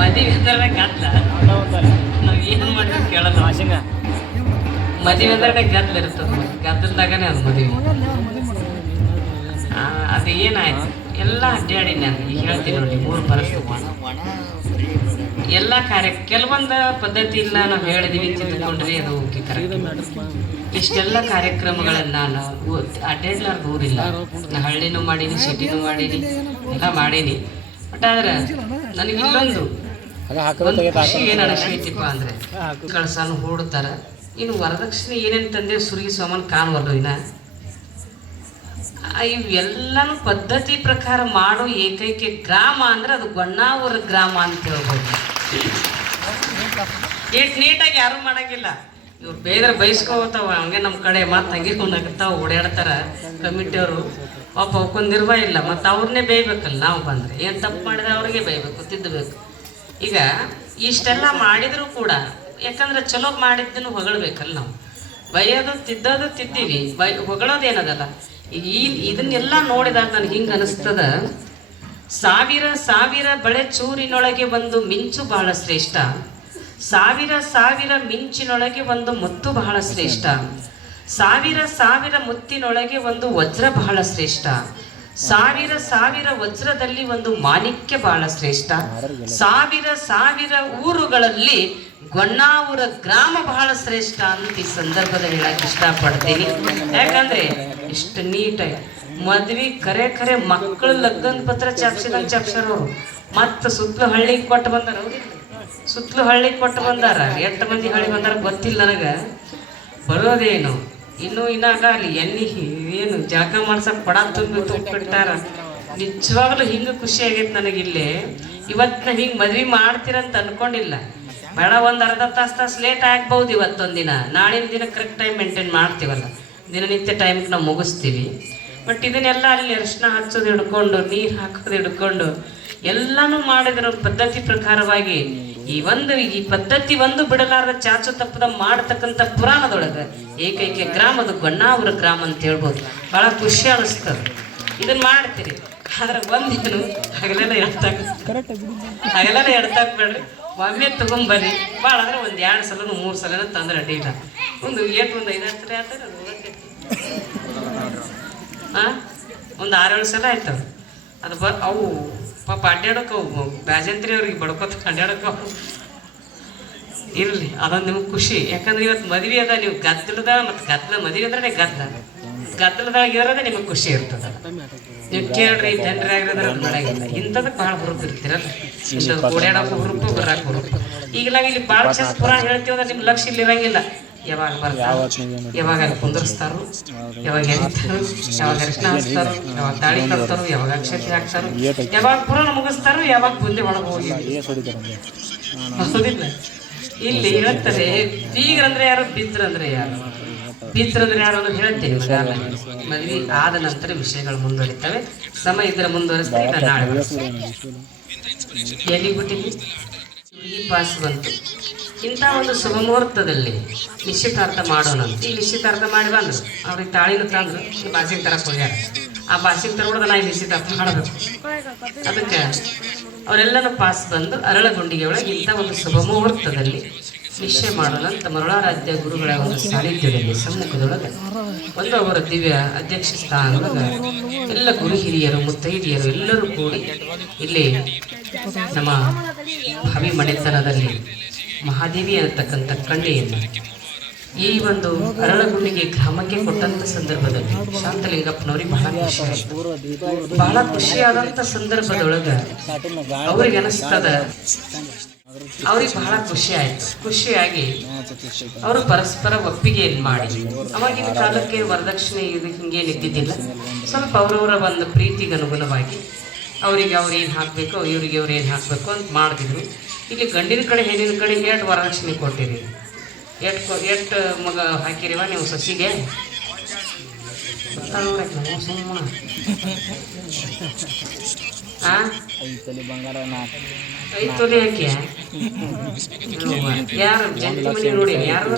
ಮದುವೆ ಅಂದ್ರೆ ಗದ್ಲ ನಾವು ಏನು ಮಾಡಿದ್ರು ಕೇಳಲ್ಲ. ಮದುವೆ ಅಂದ್ರೆ ಗದ್ಲ ಇರ್ತದೆ, ಗದ್ದಲ್ದಾಗನೇ ಅದು ಮದುವೆ. ಅದು ಏನಾಯ್ತು ಎಲ್ಲ ಅಡ್ಡಾಡಿ ನಾನು ಈಗ ಹೇಳ್ತೀನಿ ನೋಡಿ 3 ಪರಿಸ್ಥಿತಿ ಎಲ್ಲ ಕೆಲವೊಂದು ಪದ್ಧತಿ ಇಲ್ಲ ನಾವು ಹೇಳಿದೀವಿ ತಿಳ್ಕೊಂಡ್ರಿ ಅದು ಓಕೆ ಕರೆಕ್ಟ್. ಇಷ್ಟೆಲ್ಲ ಕಾರ್ಯಕ್ರಮಗಳನ್ನ ನಾವು ಅಡ್ಡಾಡ್ಲಾರ್ದು ಊರಿಲ್ಲ. ನಾ ಹಳ್ಳಿನೂ ಮಾಡೀನಿ, ಸಿಟಿನೂ ಮಾಡೀನಿ, ಎಲ್ಲ ಮಾಡೀನಿ. ಬಟ್ ಆದ್ರೆ ನನಗೆ ಇಲ್ಲೊಂದು ಖುಷಿ ಏನು ಅನಿಸೈತಿಪ್ಪ ಅಂದ್ರೆ ಕಳ್ಸನ್ನು ಹೂಡ್ತಾರ. ಇನ್ನು ವರದಕ್ಷಿಣೆ ಏನೇನು ತಂದೆ ಸುರುಗಿ ಸೋಮನ್ ಕಾಣವಲ್ಲು ಇನ್ನ ಇವೆಲ್ಲನೂ ಪದ್ಧತಿ ಪ್ರಕಾರ ಮಾಡೋ ಏಕೈಕ ಗ್ರಾಮ ಅಂದ್ರೆ ಅದು ಗೊಣ್ಣಾವರ ಗ್ರಾಮ ಅಂತ ಹೇಳ್ಬೋದು. ನೀಟಾಗಿ ಯಾರು ಮಾಡಂಗಿಲ್ಲ. ಇವ್ರು ಬೇರೆ ಬಯಸ್ಕೋತಾವ ಹಂಗೆ ನಮ್ಮ ಕಡೆ ಮತ್ತೆ ಹಂಗೆ ಕೊಂಡಾಗತ್ತಾವ ಓಡಾಡ್ತಾರ ಕಮಿಟಿಯವರು. ಪಾಪ ಅವಕ್ಕೊಂದಿರುವ ಇಲ್ಲ, ಮತ್ತು ಅವ್ರನ್ನೇ ಬೇಯ್ಬೇಕಲ್ಲ. ನಾವು ಬಂದರೆ ಏನು ತಪ್ಪು ಮಾಡಿದ್ರೆ ಅವ್ರಿಗೆ ಬೇಯಬೇಕು, ತಿದ್ದಬೇಕು. ಈಗ ಇಷ್ಟೆಲ್ಲ ಮಾಡಿದರೂ ಕೂಡ ಯಾಕಂದ್ರೆ ಚಲೋ ಮಾಡಿದ್ದನ್ನು ಹೊಗಳಬೇಕಲ್ಲ ನಾವು. ಬೈಯೋದು ತಿದ್ದೋದು ತಿದ್ದೀವಿ, ಹೊಗಳೋದೇನದಲ್ಲ. ಈಗ ಇದನ್ನೆಲ್ಲ ನೋಡಿದಾಗ ನನಗೆ ಹಿಂಗೆ ಅನಿಸ್ತದ, ಸಾವಿರ ಸಾವಿರ ಬಳೆ ಚೂರಿನೊಳಗೆ ಒಂದು ಮಿಂಚು ಬಹಳ ಶ್ರೇಷ್ಠ, ಸಾವಿರ ಸಾವಿರ ಮಿಂಚಿನೊಳಗೆ ಒಂದು ಮುತ್ತು ಬಹಳ ಶ್ರೇಷ್ಠ, ಸಾವಿರ ಸಾವಿರ ಮುತ್ತಿನೊಳಗೆ ಒಂದು ವಜ್ರ ಬಹಳ ಶ್ರೇಷ್ಠ, ಸಾವಿರ ಸಾವಿರ ವಜ್ರದಲ್ಲಿ ಒಂದು ಮಾಣಿಕ್ಯ ಬಹಳ ಶ್ರೇಷ್ಠ, ಸಾವಿರ ಸಾವಿರ ಊರುಗಳಲ್ಲಿ ಗೊಣ್ಣಾವರ ಗ್ರಾಮ ಬಹಳ ಶ್ರೇಷ್ಠ ಅಂತ ಈ ಸಂದರ್ಭದ ಹೇಳಕ್ ಇಷ್ಟಪಡ್ತೀನಿ. ಯಾಕಂದ್ರೆ ಇಷ್ಟು ನೀಟಾಗಿ ಮದ್ವಿ ಕರೆ ಕರೆ ಮಕ್ಕಳು ಲಗ್ನ ಪತ್ರ ಚಾಪ್ಸಿದಂಗೆ ಚಾಪ್ಸಾರ ಅವರು. ಮತ್ತು ಸುತ್ತಲೂ ಹಳ್ಳಿಗೆ ಕೊಟ್ಟು ಬಂದಾರ, ಸುತ್ತಲೂ ಹಳ್ಳಿಗೆ ಕೊಟ್ಟು ಬಂದಾರ. 8 ಮಂದಿ ಹಳ್ಳಿ ಬಂದಾರ ಗೊತ್ತಿಲ್ಲ ನನಗೆ. ಬರೋದೇನು ಇನ್ನಾಗ ಅಲ್ಲಿ ಏನು ಜಾಗ ಮಾಡ್ಸಕ್ ಕೊಡ ತುಂಬಿಟ್ಟಾರ. ನಿಜವಾಗ್ಲೂ ಹಿಂಗೆ ಖುಷಿ ಆಗೈತೆ ನನಗಿಲ್ಲಿ. ಇವತ್ತು ನಾವು ಹಿಂಗೆ ಮದ್ವೆ ಮಾಡ್ತೀರಂತ ಅನ್ಕೊಂಡಿಲ್ಲ. ಬೇಡ ಒಂದು ಅರ್ಧ ತಾಸು ಲೇಟ್ ಆಗ್ಬೋದು ಇವತ್ತೊಂದಿನ, ನಾಳಿನ ದಿನ ಕರೆಕ್ಟ್ ಟೈಮ್ ಮೇಂಟೈನ್ ಮಾಡ್ತೀವಲ್ಲ, ದಿನನಿತ್ಯ ಟೈಮ್ಗೆ ನಾವು ಮುಗಿಸ್ತೀವಿ. ಬಟ್ ಇದನ್ನೆಲ್ಲ ಅಲ್ಲಿ ಅರಿಶಿನ ಹಚ್ಚೋದು ಹಿಡ್ಕೊಂಡು, ನೀರು ಹಾಕೋದು ಹಿಡ್ಕೊಂಡು ಎಲ್ಲನೂ ಮಾಡಿದ್ರು ಪದ್ಧತಿ ಪ್ರಕಾರವಾಗಿ. ಈ ಪದ್ಧತಿ ಒಂದು ಬಿಡಲಾರದ ಚಾಚು ತಪ್ಪದ ಮಾಡತಕ್ಕಂಥ ಪುರಾಣದೊಳಗೆ ಏಕೈಕ ಗ್ರಾಮದ ಗೊಣ್ಣಾವರ ಗ್ರಾಮ ಅಂತ ಹೇಳ್ಬೋದು. ಭಾಳ ಖುಷಿ ಅನಿಸ್ತದೆ ಇದನ್ನ ಮಾಡ್ತೀರಿ. ಆದ್ರೆ ಒಂದೇನು ಹಗಲೆಲ್ಲ ಎಡ್ತಾಕ್ಬೇಡ್ರಿ, ಒಮ್ಮೆ ತಗೊಂಬರ್ರಿ. ಭಾಳ ಅಂದ್ರೆ ಒಂದು 2 ಸಲನೂ 3 ಸಲನೂ ತಂದ್ರೆ ಅಡ್ಡಿಲ್ಲ. ಒಂದು 5-6 ಸಲ ಆಯ್ತಾರೆ, ಒಂದು 6-7 ಸಲ ಆಯ್ತವ. ಅದು ಅವು ಪಾಪ ಅಡ್ಡಾಡೋಕೆ ಅವು ರಾಜೇಂದ್ರಿ ಅವ್ರಿಗೆ ಬಡ್ಕೋತ ಅಡ್ಡಾಡೋಕೆ ಇರಲಿ. ಅದೊಂದು ನಿಮ್ಗೆ ಖುಷಿ. ಯಾಕಂದ್ರೆ ಇವತ್ತು ಮದುವೆ ಅದ, ನೀವು ಗದ್ದಲದ ಮತ್ತು ಮದುವೆ ಅಂದ್ರೆ ಗದ್ದಲದಾಗ ಇರೋದೇ ನಿಮಗೆ ಖುಷಿ ಇರ್ತದ. ನೀವು ಕೇಳ್ರಿ ಜನರಾಗಿರೋದ್ರ ಅದು ಬೆಳಗಿಲ್ಲ. ಇಂಥದಕ್ಕೆ ಭಾಳ ಹುರುಪು ಇರ್ತೀರಲ್ಲ, ಇಂಥದ್ದು ಓಡಾಡೋಕೆ ಹುರುಪು, ಬರೋಕೆ ಹುರುಪು. ಈಗ ನಾವು ಇಲ್ಲಿ ಭಾಳ ಚಂದ ಪುರಾಣ ಹೇಳ್ತೀವಂದ್ರೆ ನಿಮ್ಗೆ ಲಕ್ಷ ಇಲ್ಲಿ ಇರಂಗಿಲ್ಲ. ಯಾವಾಗ ಬರ್ತಾರೋ, ಯಾವಾಗ ಅಲ್ಲಿ ಕುಂದರ್ಸ್ತಾರೋ, ಯಾವಾಗ ಎರಿತಾರೋ, ಯಾವಾಗ ಅರಿಶಿನ ಹಾಕ್ತಾರೋ, ಯಾವಾಗ ತಾಳಿ ಕಟ್ತಾರೋ, ಯಾವಾಗ ಅಕ್ಷತೆ ಹಾಕ್ತಾರೋ, ಯಾವಾಗ ಪುರಾಣ ಮುಗಿಸ್ತಾರೋ, ಯಾವಾಗ ಮುಂದೆ ಒಳಗೆ ಹೋಗಿ ಹೌದಿಲ್ಲ. ಇಲ್ಲಿ ಹೇಳ್ತಾರೆ ಬೀಗ್ರಂದ್ರೆ ಯಾರು, ಬಿದ್ರಂದ್ರೆ ಯಾರು. ಬಿದ್ರಂದ್ರೆ ಯಾರು ಅನ್ನೋದು ಹೇಳ್ತೀನಿ ಮದುವೆ ಆದ ನಂತರ ವಿಷಯಗಳು ಮುಂದುವರಿತವೆ. ಸಮಯ ಇದ್ರೆ ಮುಂದುವರಿಸ್ತೀನಿ. ನಾಳೆ ಎಲ್ಲಿ ಬಿಟ್ಟಿದ್ವಿ, ಈ ಪಾಸ್ ಬಂತು. ಇಂಥ ಒಂದು ಶುಭ ಮುಹೂರ್ತದಲ್ಲಿ ನಿಶ್ಚಿತಾರ್ಥ ಮಾಡೋಣ ಅಂತ ಈ ನಿಶ್ಚಿತಾರ್ಥ ಮಾಡಿ ಬಂದರು. ಅವ್ರಿಗೆ ತಾಳಿನ ತಂದ್ರು, ಈ ಬಾಸಿಗೆ ತರಕ್ಕೆ ಹೋಗ್ಯಾರ. ಆ ಬಾಸಿಗೆ ತರೋದು ನಾ ನಿಶ್ಚಿತಾರ್ಥ ಮಾಡಬೇಕು. ಅದಕ್ಕೆ ಅವರೆಲ್ಲನೂ ಪಾಸ್ ಬಂದು ಅರಳಗುಂಡಿಗೆ ಒಳಗೆ ಇಂಥ ಒಂದು ಶುಭ ಮುಹೂರ್ತದಲ್ಲಿ ನಿಶ್ಚಯ ಮಾಡೋಣ ಅಂತ ಮರುಳಾರಾಧ್ಯ ಗುರುಗಳ ಒಂದು ಸಾನ್ನಿಧ್ಯದಲ್ಲಿ ಸಮ್ಮುಖದೊಳಗೆ ಒಂದು ಅವರ ದಿವ್ಯ ಅಧ್ಯಕ್ಷ ಸ್ಥಾನದೊಳಗೆ ಎಲ್ಲ ಗುರು ಹಿರಿಯರು, ಮುತ್ತೈದೆಯರು ಎಲ್ಲರೂ ಕೂಡಿ ಇಲ್ಲಿ ನಮ್ಮ ಭಾವಿ ಮನೆತನದಲ್ಲಿ ಮಹಾದೇವಿ ಅನ್ನತಕ್ಕಂಥ ಕನ್ಯೆಯನ್ನು ಈ ಒಂದು ಅರಳಗುಂಡಿಗೆ ಗ್ರಾಮಕ್ಕೆ ಕೊಟ್ಟಂತ ಸಂದರ್ಭದಲ್ಲಿ ಶಾಂತಲಿಂಗಪ್ಪನವ್ರಿಗೆ ಬಹಳ ಖುಷಿಯಾದಂಥ ಸಂದರ್ಭದೊಳಗೆ ಅವ್ರಿಗೆ ಅನಿಸ್ತದ, ಅವ್ರಿಗೆ ಬಹಳ ಖುಷಿ ಆಯ್ತು. ಖುಷಿಯಾಗಿ ಅವರು ಪರಸ್ಪರ ಒಪ್ಪಿಗೆಯನ್ನು ಮಾಡಿ, ಅವಾಗಿನ ಕಾಲಕ್ಕೆ ವರದಕ್ಷಿಣೆ ಇದು ಹಿಂಗೇನು ಇದ್ದಿದ್ದಿಲ್ಲ. ಸ್ವಲ್ಪ ಅವರವರ ಒಂದು ಪ್ರೀತಿಗೆ ಅನುಗುಣವಾಗಿ ಅವರಿಗೆ ಅವ್ರು ಏನು ಹಾಕಬೇಕು, ಇವ್ರಿಗೆ ಅವ್ರು ಏನು ಹಾಕಬೇಕು ಅಂತ ಮಾಡಿದ್ರು. ಇಲ್ಲಿ ಗಂಡಿನ ಕಡೆ ಹೆಣ್ಣಿನ ಕಡೆ 2 ವರದಕ್ಷಿಣೆ ಕೊಟ್ಟಿರಿ. ಎಷ್ಟು ಮಗ ಹಾಕಿರಿವ ನೀವು ಸಸಿಗೆ ಸುಮ್ಮನೆ 5 ತೊಲೆ ಹಾಕಿ ಯಾರು ಜಂಟಿ ಮನೆ ನೋಡಿ ಯಾರು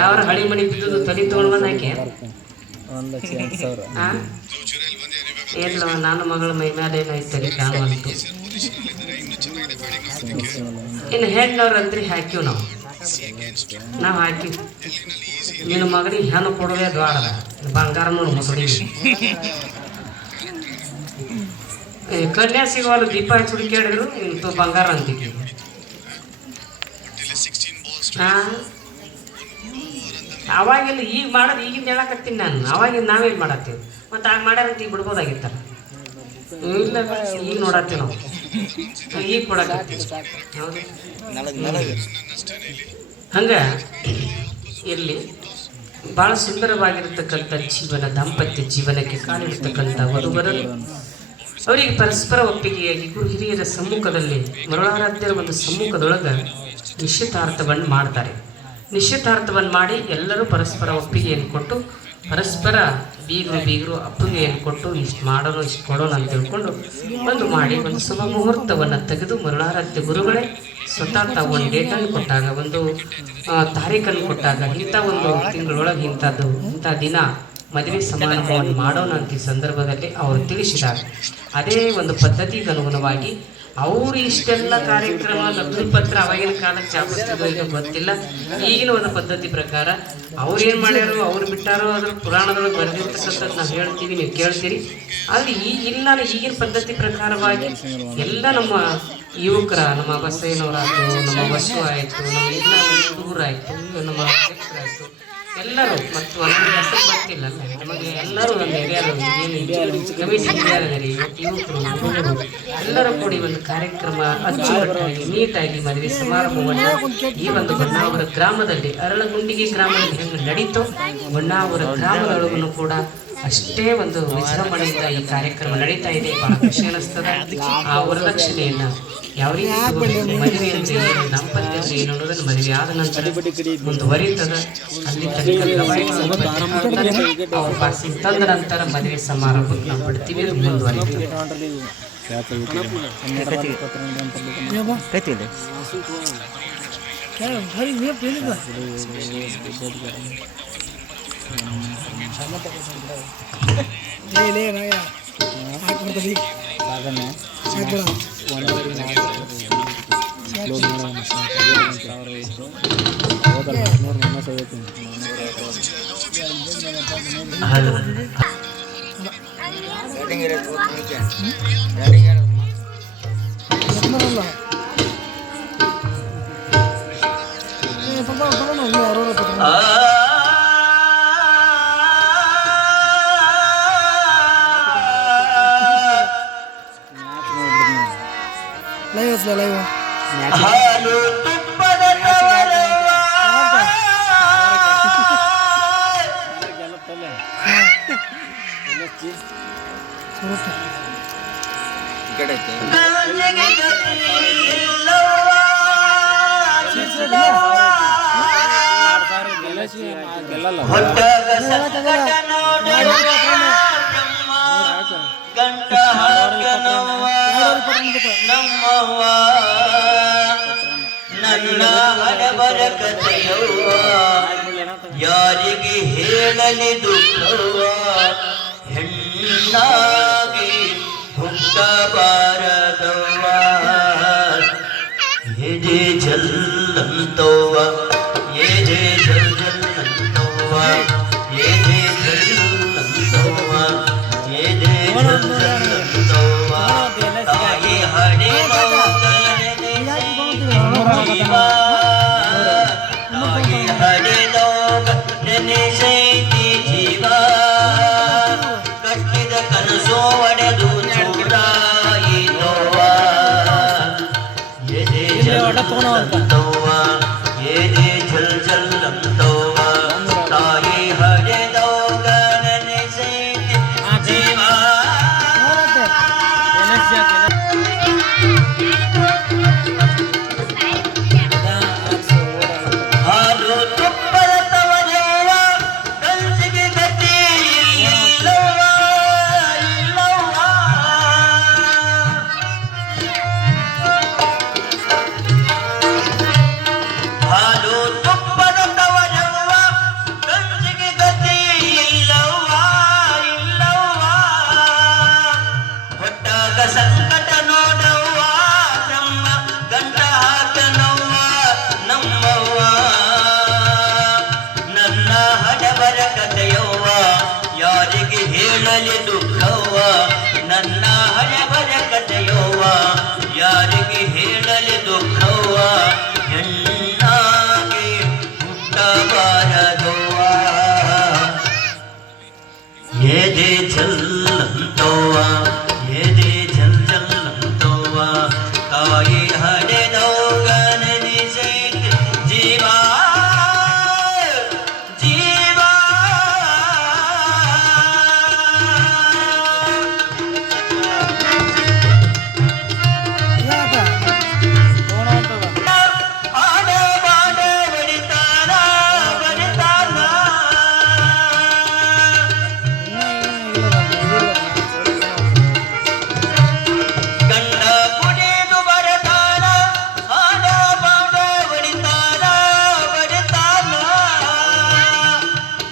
ಯಾವ ಹಳಿ ಮನಿ ಬಿದ್ದು ತಲೆ ತೊಗೊಂಡು ಬಂದು ಹಾಕಿ 1,08,000 ಏನಿಲ್ಲ ನಾನು ಮಗಳ ಮೈ ಮೇಲೆ ಏನೈತೆ ಕಾಣುವಂತು. ಇನ್ನು ಹೆಣ್ಣವ್ರ ಅಂತ್ರಿ ಹಾಕಿವ್ ನಾವು ಹಾಕಿವಿ. ನಿನ್ನ ಮಗನಿಗೆ ಹೆಣ್ಣು ಕೊಡೋದೇ ದ್ವಾಡ ಬಂಗಾರ ನೋಡು ಮುಸುಡಿ ಕನ್ಯಾ ಸಿಗೋಲ್ಲ. ದೀಪ ಹಚ್ಚಿ ಕೇಳಿದ್ರು ಇಂತು ಬಂಗಾರ ಅಂತೀವಿ. ಅವಾಗೆಲ್ಲ ಈಗ ಮಾಡೋದು ಈಗಿಂದ ಹೇಳಕತ್ತೀನಿ ನಾನು. ಅವಾಗಿಂದ ನಾವೇನು ಮಾಡತ್ತೀವಿ ಮತ್ತು ಆಗ ಮಾಡ್ಯಾರಂತ ಈಗ ಬಿಡ್ಬೋದಾಗಿತ್ತಲ್ಲ. ಇಲ್ಲ ಈಗ ನೋಡತ್ತೀವಿ ನಾವು, ಈಗ ಕೊಡಕತ್ತೀವಿ. ಹೌದು ಹಂಗೆ ಇರಲಿ. ಭಾಳ ಸುಂದರವಾಗಿರ್ತಕ್ಕಂಥ ಜೀವನ, ದಾಂಪತ್ಯ ಜೀವನಕ್ಕೆ ಕಾಲಿರ್ತಕ್ಕಂಥ ವಧುವರರು ಅವರಿಗೆ ಪರಸ್ಪರ ಒಪ್ಪಿಗೆಯಾಗಿ ಗುರು ಹಿರಿಯರ ಸಮ್ಮುಖದಲ್ಲಿ ಮರುಳಾರಾಧ್ಯರ ಒಂದು ಸಮ್ಮುಖದೊಳಗೆ ನಿಶ್ಚಿತಾರ್ಥವನ್ನು ಮಾಡ್ತಾರೆ. ನಿಶ್ಚಿತಾರ್ಥವನ್ನು ಮಾಡಿ ಎಲ್ಲರೂ ಪರಸ್ಪರ ಒಪ್ಪಿಗೆಯನ್ನು ಕೊಟ್ಟು ಪರಸ್ಪರ ಬೀಗರು ಅಪ್ಪಗೆಯನ್ನು ಕೊಟ್ಟು ಇಷ್ಟು ಮಾಡೋಣ ಇಷ್ಟು ಕೊಡೋಣ ಅಂತ ತಿಳ್ಕೊಂಡು ಒಂದು ಮಾಡಿ ಒಂದು ಶುಭ ಮುಹೂರ್ತವನ್ನು ತೆಗೆದು ಮರುಳಾರಾಧ್ಯ ಗುರುಗಳೇ ಸ್ವತಃ ತಾವು ಒಂದು ಡೇಟನ್ನು ಕೊಟ್ಟಾಗ, ಒಂದು ತಾರೀಖನ್ನು ಕೊಟ್ಟಾಗ, ಇಂಥ ಒಂದು ತಿಂಗಳೊಳಗೆ ಇಂಥ ದಿನ ಮದುವೆ ಸಮಾರಂಭವನ್ನು ಮಾಡೋಣ ಅಂತ ಈ ಸಂದರ್ಭದಲ್ಲಿ ಅವರು ತಿಳಿಸಿದಾಗ ಅದೇ ಒಂದು ಪದ್ಧತಿಗೆ ಅನುಗುಣವಾಗಿ ಅವರು ಇಷ್ಟೆಲ್ಲ ಕಾರ್ಯಕ್ರಮ ಲಗ್ನ ಪತ್ರ ಅವಾಗಿನ ಕಾಲಕ್ಕೆ ಚಾಪಿಸ್ತಿದ್ರು ಈಗ ಗೊತ್ತಿಲ್ಲ. ಈಗಿನ ಒಂದು ಪದ್ಧತಿ ಪ್ರಕಾರ ಅವ್ರು ಏನು ಮಾಡ್ಯಾರೋ ಅವ್ರು ಬಿಟ್ಟಾರೋ ಅದ್ರ ಪುರಾಣದೊಳಗೆ ಬರೆದಿರ್ತಕ್ಕಂಥದ್ದು ನಾವು ಹೇಳ್ತೀವಿ, ನೀವು ಕೇಳ್ತೀರಿ. ಆದರೆ ಈಗಿಲ್ಲ, ಈಗಿನ ಪದ್ಧತಿ ಪ್ರಕಾರವಾಗಿ ಎಲ್ಲ ನಮ್ಮ ಯುವಕರ, ನಮ್ಮ ಬಸಯ್ಯನವರಾಯ್ತು, ನಮ್ಮ ಬಸವ ಆಯಿತು, ನಮ್ಮ ಎಲ್ಲ ಹುಡುಗರಾಯಿತು, ನಮ್ಮ ಅಧ್ಯಕ್ಷರಾಯಿತು, ಎಲ್ಲರೂ ಮತ್ತು ಒಂದು ಹೆಸರು ಗೊತ್ತಿಲ್ಲ ನಮಗೆ. ಎಲ್ಲರೂ ಒಂದು ಹಿರಿಯರು ಕಮಿಟಿ ಹಿರಿಯರಿದ್ದಾರೆ, ಯುವಕರು ಹುಡುಗರು ಎಲ್ಲರೂ ಕೂಡಿ ಒಂದು ಕಾರ್ಯಕ್ರಮ ಅಚ್ಚುಕಟ್ಟಾಗಿ ನೀಟಾಗಿ ಮದುವೆ ಸಮಾರಂಭವನ್ನು ಈ ಒಂದು ಹೊನ್ನಾವರ ಗ್ರಾಮದಲ್ಲಿ, ಅರಳಗುಂಡಿಗೆ ಗ್ರಾಮದಲ್ಲಿ ಹೆಂಗೆ ನಡೀತೋ ಹೊನ್ನಾವರ ಗ್ರಾಮದೊಳಗೂ ಕೂಡ ಅಷ್ಟೇ ಒಂದು ವಿಜೃಂಭಣೆಯಿಂದ ಈ ಕಾರ್ಯಕ್ರಮ ನಡೀತಾ ಇದೆ. ಬಹಳ ಖುಷಿ ಅನ್ನಿಸ್ತದೆ. ಆ ವರದಕ್ಷಿಣೆಯನ್ನು ಯಾವ ರೀತಿ ತಗೋಬೇಕು, ಮದುವೆ ಅಂದ್ರೆ ಏನು, ದಾಂಪತ್ಯ ಅಂದ್ರೆ ಏನು ಅನ್ನೋದನ್ನು ಮದುವೆ ಆದ ನಂತರ ಮುಂದುವರಿತದ. ಅಲ್ಲಿ ಅವ್ರ ಪಾಸಿಂಗ್ ತಂದ ನಂತರ ಮದುವೆ ಸಮಾರಂಭಕ್ಕೆ ನಾವು ಬಿಡ್ತೀವಿ, ಮುಂದುವರಿತೀವಿ. ಹಾಲು ತುಪ್ಪದ ಹೊಟ್ಟಾಗ ಸಂಕಟ ಗಂಟ ಹಾಕನವ್ವ ನಮ್ಮವ್ವ ನನ್ನ ಹಣಬರ ಕಥೆಯವ್ವ ಯಾರಿಗೆ ಹೇಳಲಿ ದುಃಖವ್ವ ಹೆಣ್ಣಾಗಿ ಹುಟ್ಟಬಾರದವ್ವ ಎದೆ ಜಲ್ಲಂತವ್ವ ಎದೆ ಜಲ್ಲಂತವ್ವ ಎದೆ ಜಲ್ಲಂತವ್ವ ಎದೆ ಜಲ್ಲಂತವ್ವ ತಾಯಿ ಹಣೆ ತಾಯಿ ಹಣೆ ನೋಗ ನೆನೆಸೈತಿ ಜೀವ ಕಟ್ಟಿದ ಕನಸು ಒಡೆದು ಚೂರಾಯಿ ನೋವ ಎದೆ ಜಲ್ಲಂತವ್ವ ಎದೆ ಜಲ್ ಜಲ್ಲಂತವ್ವ ತಾಯಿ ಹಡೆದೋಗ ನೆನೆಸೈತಿ ಜೀವ ಹಾಲು ತುಪ್ಪದ ತವರವ್ವ ಕನಸಿಗೆ ಗತಿ ಇಲ್ಲವ್ವ ಇಲ್ಲವ್ವ ಬರ ಕಥೆಯವ್ವ ಯಾರಿಗೆ ಹೇಳಲಿ ದುಃಖವ್ವ ನನ್ನ ಹಣೆ ಬರ ಕಥೆಯವ್ವ ಯಾರಿಗೆ ಹೇಳಲಿ ದುಃಖವ್ವ ಹೆಣ್ಣಾಗಿ ಹುಟ್ಟಬಾರದವ್ವ ಎದೆ ಚಲ್ಲಂತವ್ವ ಎದೆ ಚಲ್ಲಂತವ್ವ ತಾಯಿ ಹಡೆದವ್ವ ನೆನೆಸಿ ಜೀವ ಜೀವ ಆಡ ಬಾಡ ಬಡಿತಾನ ಬಡಿತಾನ ಗಂಡ ಕುಡಿದು ಬರತಾನ ಆಡ ಬಾಡ ಬಡಿತಾನ ಬಡಿತಾನ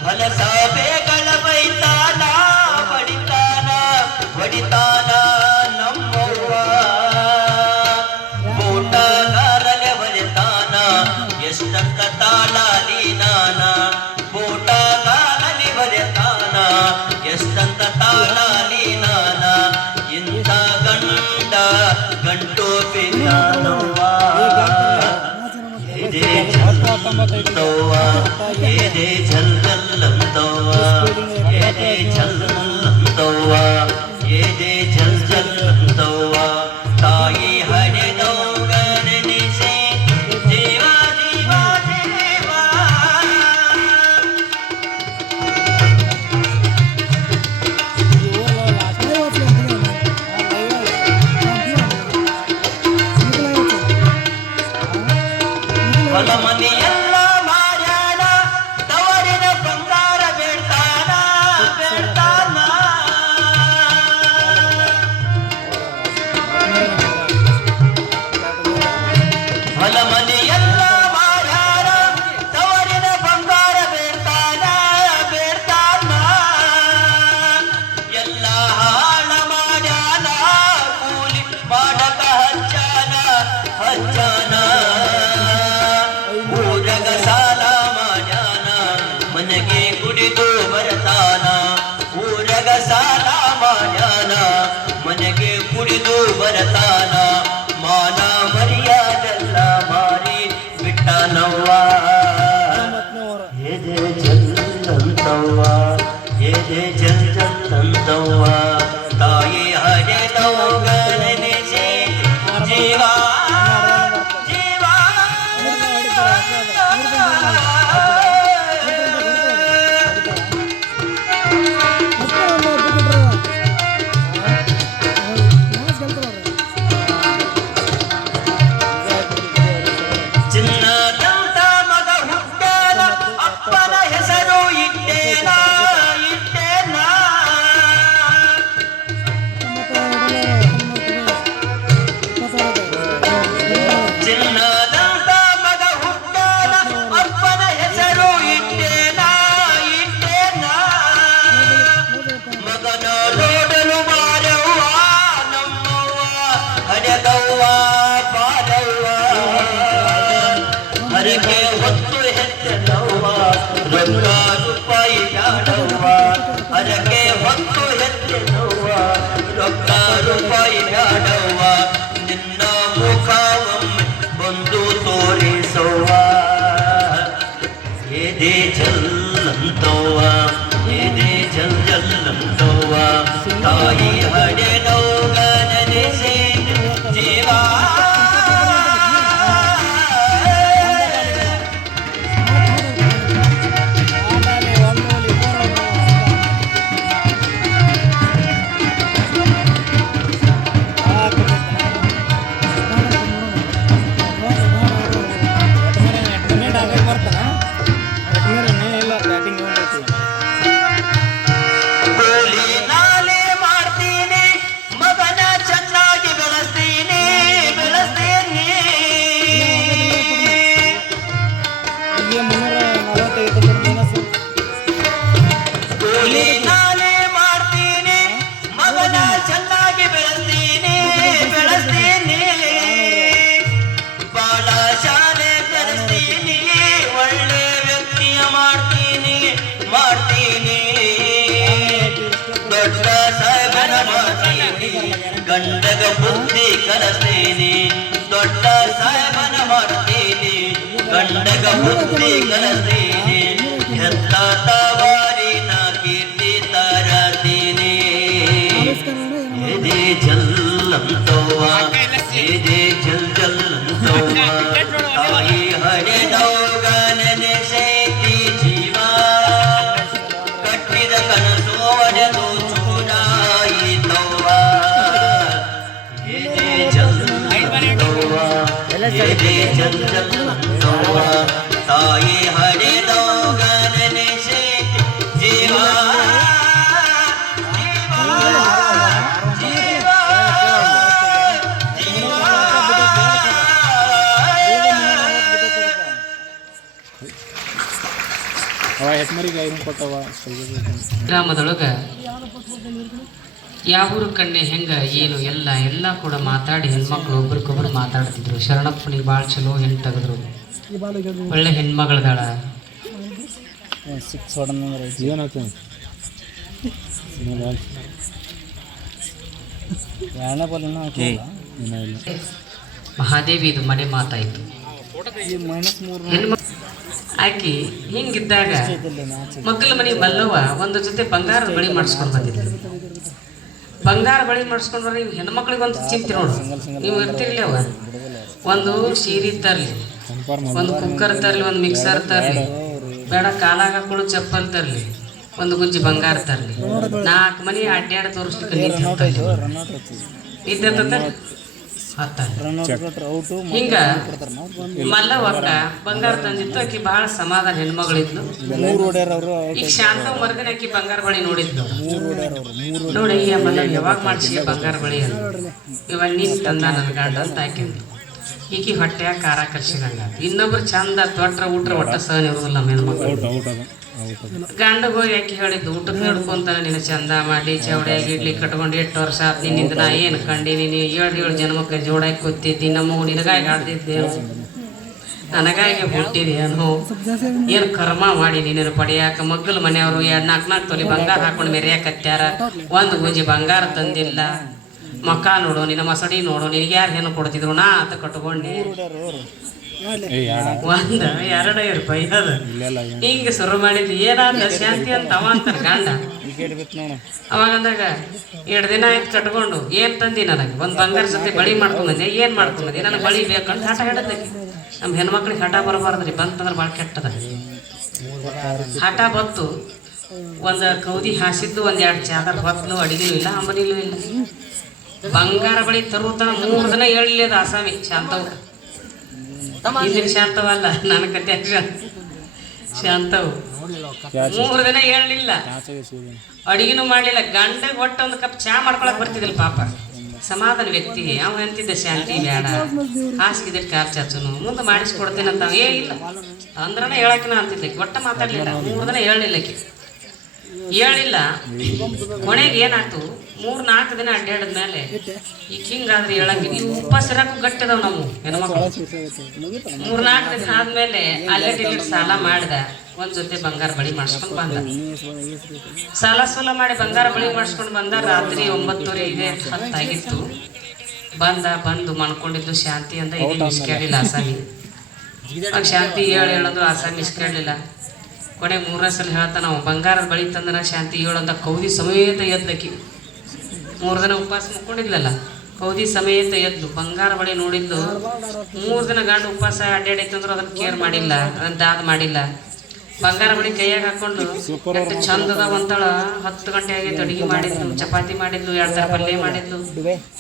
ಹೊಲಸ ಬೇಗಳ ಬೈತಾನ ಬಡಿತಾನ ಬಡಿತಾನ ನಮ್ಮವ್ವ ಬೋಟಗಾರಲೆ ಬಲಿತಾನ ಎಷ್ಟಂತ ತಾಳಲಿ ನಾನ ಬೋಟಗಾರಲಿ ಬಲಿತಾನ ಎಷ್ಟಂತ ತಾಳಲಿ ನಾನ ಇಂಥ ಗಂಡ ಗಂಟು ಪಿತಾನವ್ವ ಎದೆ ಚಲ್ಲಂತವ್ವ ಎದೆ ಚಲ್ಲಂತವ್ವ ಎದೆ ಚಲ್ಲಂತವ್ವ ಎದೆ ಚಲ್ಲಂತವ್ವ ತಾಯಿ ಹಡೆದವ್ವ ನೆನೆಸಿ ಜೀವ ಜೀವ ಜೀವ ಹೊಲ ಮನೆಯೆಲ್ಲ ಮಾರ್ಯಾನ ತವರಿನ ಬಂಗಾರ ಬೇಡ್ತಾನ ಬೇಡ್ತಾನ ಹೊಲ ಮನೆಯೆಲ್ಲ ಮಾರ್ಯಾನ ತವರಿನ ಬಂಗಾರ ಬೇಡ್ತಾನ ಬೇಡ್ತಾನ ಎಲ್ಲ ಹಾಳ ಮಾಡ್ಯಾನ ಕೂಲಿ ಮಾಡಕ ಹಚ್ಚಾನ ಹಚ್ಚಾನ ಊರಗ ಸಾಲ ಮಾಡ್ಯಾನ ಮನೆಗೆ ಕುಡಿದು ಬರತಾನ ಊರಗ ಸಾಲ ಮಾಡ್ಯಾನ ಮನೆಗೆ ಕುಡಿದು ಬರತಾನ ಮಾನ ಮರ್ಯಾದೆಲ್ಲ ಮಾರಿ ಬಿಟ್ಟನವ್ವ ಎದೆ ಚಲ್ಲಂತವ್ವ ಎದೆ ಚಲ್ಲಂತವ್ವ ತಾಯಿ ಹಡೆದವ್ವ ನೆನೆಸಿ ಜೀವ ಜೀವ ಚಿನ್ನದಂತ ಮಗ ಹುಟ್ಟ್ಯಾನ ಅಪ್ಪನ ಹೆಸರು ಇಟ್ಟೇನ ಇಟ್ಟೇನ ಚಿನ್ನದಂತ ಮಗ ಹುಟ್ಟ್ಯಾನ ಅಪ್ಪನ ಹೆಸರು ಇಟ್ಟೇನ ಇಟ್ಟೇನ ಮಗನ ನೋಡಲು ಬಾರವ್ವ ನಮ್ಮವ್ವ ಹಡೆದವ್ವ ಬಾರವ್ವ ಹರಕೆ ಹೊತ್ತು ಹೆಚ್ಚನವ್ವ ರೊಕ್ಕ ರೂಪಾಯಿ ಬ್ಯಾಡವ್ವ ಹರಕೆ ಹೊತ್ತು ಹೆಚ್ಚನವ್ವ ರೊಕ್ಕ ರೂಪಾಯಿ ಬ್ಯಾಡವ್ವ ನಿನ್ನ ಮುಖವೊಮ್ಮೆ ಬಂದು ತೋರಿಸವ್ವ ಎದೆ ಚಲ್ಲಂತವ್ವ ಎದೆ ಚಲ್ಲಂತವ್ವ ತಾಯಿ ಹಡೆದವ್ವ ನೆನೆಸಿ ಜೀವ ಕೂಲಿ ನಾಲೆ ಮಾಡ್ತೀನಿ ಗಂಡಗ ಬುದ್ಧಿ ಕಲಿಸ್ತೀನಿ ದೊಡ್ಡ ಸಾಹೇಬನ ಮಾಡ್ತೀನಿ ಗಂಡಗ ಬುದ್ಧಿ ಕಲಿಸ್ತೀನಿ ಹೆತ್ತ ತವಾರಿನ ಕೀರ್ತಿ ತರತೀನಿ ಎದೆ ಜಲ್ಲಂತವ್ವ ಎದೆ ಜಲ್ಲಂತವ್ವ ತಾಯಿ ಹಡೆದವ್ಗ ನೆನೆಸೈತಿ ಜೀವ ಕಟ್ಟಿದ ಕನಸು ಒಡೆದು ಚೂಡಾಯಿತವ್ವ ಎದೆ ಜಲ್ಲಂತವ್ವ ಎದೆ ಜಲ್ಲಂತವ್ವ ತಾಯಿ ಹಡೆದವ್ಗ ನೆನೆಸೈತಿ ಜೀವ ಗ್ರಾಮದೊಳಗ ಯಾವೂರು ಕಣ್ಣೆ ಹೆಂಗ ಏನು ಎಲ್ಲ ಕೂಡ ಮಾತಾಡಿ ಹೆಣ್ಮಕ್ಳು ಒಬ್ರಿಗೊಬ್ರು ಮಾತಾಡ್ತಿದ್ರು. ಶರಣಪ್ಪನಿಗೆ ಭಾಳ ಚಲೋ ಹೆಣ್ಣು ತೆಗೆದ್ರು, ಒಳ್ಳೆ ಹೆಣ್ಮಗಳದಾಳ. ಮಹಾದೇವಿ ಇದು ಮನೆ ಮಾತಾಯ್ತು. ಆಕಿ ಹಿಂಗಿದ್ದಾಗ ಮಕ್ಕಳ ಮನೆ ಮಲ್ಲವ್ವ ಒಂದು ಜೊತೆ ಬಂಗಾರದ ಬಳಿ ಮಾಡಿಸ್ಕೊಂಡು ಬಂದಿದ್ಲು. ಬಂಗಾರ ಬಳಿ ಮಾಡಿಸ್ಕೊಂಡು ಬರ್ರಿ ಹೆಣ್ಮಕ್ಳಿಗೆ ಒಂದು ಚಿಂತೆ ನೋಡು. ನೀವು ಇರ್ತಿರ್ಲಿ ಅವ ಒಂದು ಸೀರೆ ತರಲಿ, ಒಂದು ಕುಕ್ಕರ್ ತರಲಿ, ಒಂದು ಮಿಕ್ಸರ್ ತರಲಿ, ಬೇಡ ಕಾಲಾಗ ಹಾಕೊಳ್ಳೋ ಚಪ್ಪಲ್ ತರಲಿ, ಒಂದು ಗುಂಜಿ ಬಂಗಾರ ತರಲಿ, 4 ಮನೆ ಅಡ್ಡಾಡ ತೋರಿಸ್ಲಿಕ್ಕೆ ನಿಂತ ಹಿಂಗ ಮಲ್ಲವಕ್ಕ ಬಂಗಾರ ತಂದಿತ್ತು. ಆಕಿ ಬಹಳ ಸಮಾಧಾನ ಹೆಣ್ಮಗಳಿದ್ಲು. ಈಗ ಶಾಂತ ಮರ್ಗನ ಆಕಿ ಬಂಗಾರ ಬಳಿ ನೋಡಿದ್ಲು. ನೋಡಿ ಮಲ್ಲ ಯಾವಾಗ ಮಾಡಿಸಿ ಬಂಗಾರ ಬಳಿ ಅಂತ ಇವಾಗ ನೀನ್ ತಂದ ನನ್ ಗಂಡ ಅಂತ ಹಾಕಿದ್ಲು. ಈಕಿ ಹೊಟ್ಟೆಯಾಗ ಖಾರ ಕರ್ಸಿದಂಗ ಇನ್ನೊಬ್ರು ಚಂದ ತೊಟ್ರ ಊಟ್ರ ಒಟ್ಟ ಸಹನ ಇರುದಿಲ್ಲ ನಮ್ಮ ಹೆಣ್ಮಕ್ಳು. ಗಂಡಗ ಹೋಗಿ ಆಕಿ ಹೇಳಿದ್ದು ಊಟಕ್ಕೆ ಹಿಡ್ಕೊಂತಾನ ನಿನ್ನ ಚಂದ ಮಾಡಿ ಚೌಡಿಯಾಗಿ ಇಡ್ಲಿ ಕಟ್ಕೊಂಡು 8 ವರ್ಷ ಆತ್ ನಿನ್ನಿಂದ ನಾ ಏನು ಕಂಡಿ ನೀನು 7 ಜನ್ಮಕ್ಕೆ ಜೋಡಾಗಿ ಕೂತಿದ್ದಿ ನಮ್ಮ ನಿನಗಾಗಿ ಆಡ್ತಿದ್ದೇನು ನನಗಾಗಿ ಹುಟ್ಟಿದೆ ಅನ್ನೋ ಏನು ಕರ್ಮ ಮಾಡಿ ನೀನು ಪಡಿಯಾಕ ಮಗ್ಗಲ ಮನೆಯವರು 2-4 ತೊಲಿ ಬಂಗಾರ ಹಾಕೊಂಡು ಮೆರೆಯಾಕತ್ಯಾರ. ಒಂದು ಗುಂಜಿ ಬಂಗಾರ ತಂದಿಲ್ಲ. ಮಕ್ಕ ನೋಡು ನಿನ್ನ ಮಸಡಿ ನೋಡು ನಿನಗೆ ಯಾರು ಹೆಣ್ಣು ಕೊಡ್ತಿದ್ರು ನಾ ಅಂತ ಕಟ್ಕೊಂಡಿ 1-2 ರೂಪಾಯಿ ಅದು ಹಿಂಗ ಶುರು ಮಾಡಿದ್ವಿ. ಏನಾದ ಶಾಂತಿ ಅಂತ ಅವ ಅಂತಾನ ಗಂಡ. ಅವಾಗಂದಾಗ 2 ದಿನ ಆಯ್ತು ಕಟ್ಕೊಂಡು ಏನ್ ತಂದಿ ನನಗೆ ಒಂದು ಬಂಗಾರ ಜೊತೆ ಬಳಿ ಮಾಡ್ಕೊಂಬಂದೆ. ಏನ್ ಮಾಡ್ಕೊಂಬಂದಿ ನನಗೆ ಬಳಿ ಬೇಕಂತ ಹಠ ಹಿಡದಕ್ಕೆ. ನಮ್ಮ ಹೆಣ್ಮಕ್ಳಿಗೆ ಹಠ ಬರಬಾರ್ದ್ರಿ, ಬಂತಂದ್ರೆ ಭಾಳ ಕೆಟ್ಟದ ಹಠ. ಬತ್ತು ಒಂದು ಕೌದಿ ಹಾಸಿದ್ದು 1-2 ಚಾದರ್ ಹೊತ್ತಲು ಅಡಿಗೆಯೂ ಇಲ್ಲ ಅಂಬನಿಲೂ ಇಲ್ಲ. ಬಂಗಾರ ಬಳಿ ತರುತ್ತಾನ 3 ದಿನ ಹೇಳಿಲ್ಲ ಅದು ಆಸಾಮಿ ಶಾಂತವ್. ಹಿಂದಿನ ಶಾಂತವಲ್ಲ ನನ್ನ ಕತೆ ಶಾಂತವು 3 ದಿನ ಹೇಳಲಿಲ್ಲ, ಅಡಿಗೆನೂ ಮಾಡಲಿಲ್ಲ. ಗಂಡಗೆ ಒಟ್ಟು ಒಂದು ಕಪ್ ಚಾ ಮಾಡ್ಕೊಳಕ್ ಬರ್ತಿದ್ದಿಲ್ಲ ಪಾಪ. ಸಮಾಧಾನ ವ್ಯಕ್ತಿ ಅವ ಅಂತಿದ್ದ ಶಾಂತಿ ಬೇಡ ಹಾಸಿಗೆ ಕಾರ್ ಚಾಚುನು ಮುಂದೆ ಮಾಡಿಸ್ಕೊಡ್ತೀನಿ ಅಂತ. ಇಲ್ಲ ಅಂದ್ರನ ಹೇಳಕಿನ ಅಂತಿದ್ದೆ. ಒಟ್ಟ ಮಾತಾಡ್ಲಿಲ್ಲ 3 ದಿನ ಹೇಳಿಲ್ಲ. ಕೊನೆಗೆ ಏನಾಯ್ತು 3-4 ದಿನ ಅಡ್ಡಾಡಿದ್ಮೇಲೆ ಈಗ ಹಿಂಗಾದ್ರೆ ಹೇಳಂಗಿಲ್ಲ. ಈ ಉಪವಾಸ ಇರಕ್ಕೂ ಗಟ್ಟಿದಾವ್ ನಾವು ಹೆಣ್ಮಕ್ಳು. 3-4 ದಿನ ಆದ್ಮೇಲೆ ಅಲ್ಲೇ ಸಾಲ ಮಾಡಿದ. ಒಂದ್ ಜೊತೆ ಬಂಗಾರ ಬಳಿ ಮಾಡಿಸ್ಕೊಂಡು ಬಂದ. ಸಾಲ ಮಾಡಿ ಬಂಗಾರ ಬಳಿ ಮಾಡಿಸ್ಕೊಂಡು ಬಂದ. ರಾತ್ರಿ 9:30 ಆಗಿತ್ತು. ಬಂದು ಮನ್ಕೊಂಡಿದ್ದು ಶಾಂತಿ ಅಂತ ಇದೇ ಮಿಸ್ಕೇಳಿಲ್ಲ ಆಸಾಮಿ. ಆಗ ಶಾಂತಿ ಹೇಳೋದು ಆಸಾಮಿ ಮಿಸ್ಕೇಳಿಲ್ಲ. ಕೊನೆ 3ನೇ ಸಲ ಹೇಳ್ತಾನ ನಾವು ಬಂಗಾರದ ಬಳಿ ತಂದನ ಶಾಂತಿ ಹೇಳೋಂತ ಕೌದಿ ಸಮೇತ ಎದ್ದಕಿ. 3 ದಿನ ಉಪವಾಸ ಮುಕ್ಕೊಂಡಿದ್ಲಲ್ಲ, ಕೌದಿ ಸಮೇತ ಎದ್ದು ಬಂಗಾರ ಬಳಿ ನೋಡಿದ್ಲು. 3 ದಿನ ಗಂಡು ಉಪವಾಸ ಅಡ್ಡಾಡಿತ್ತಂದ್ರೆ ಅದನ್ನ ಕೇರ್ ಮಾಡಿಲ್ಲ, ಅದನ್ನ ದಾದ ಮಾಡಿಲ್ಲ. ಬಂಗಾರ ಬಳಿ ಕೈಯಾಗ ಹಾಕೊಂಡು ಎಷ್ಟು ಚಂದದ ಒಂತಳ 10 ಗಂಟೆ ಆಗೈತೆ. ಅಡುಗೆ ಮಾಡಿದ್ಲು, ಚಪಾತಿ ಮಾಡಿದ್ಲು, 2 ಥರ ಪಲ್ಯ ಮಾಡಿದ್ಲು,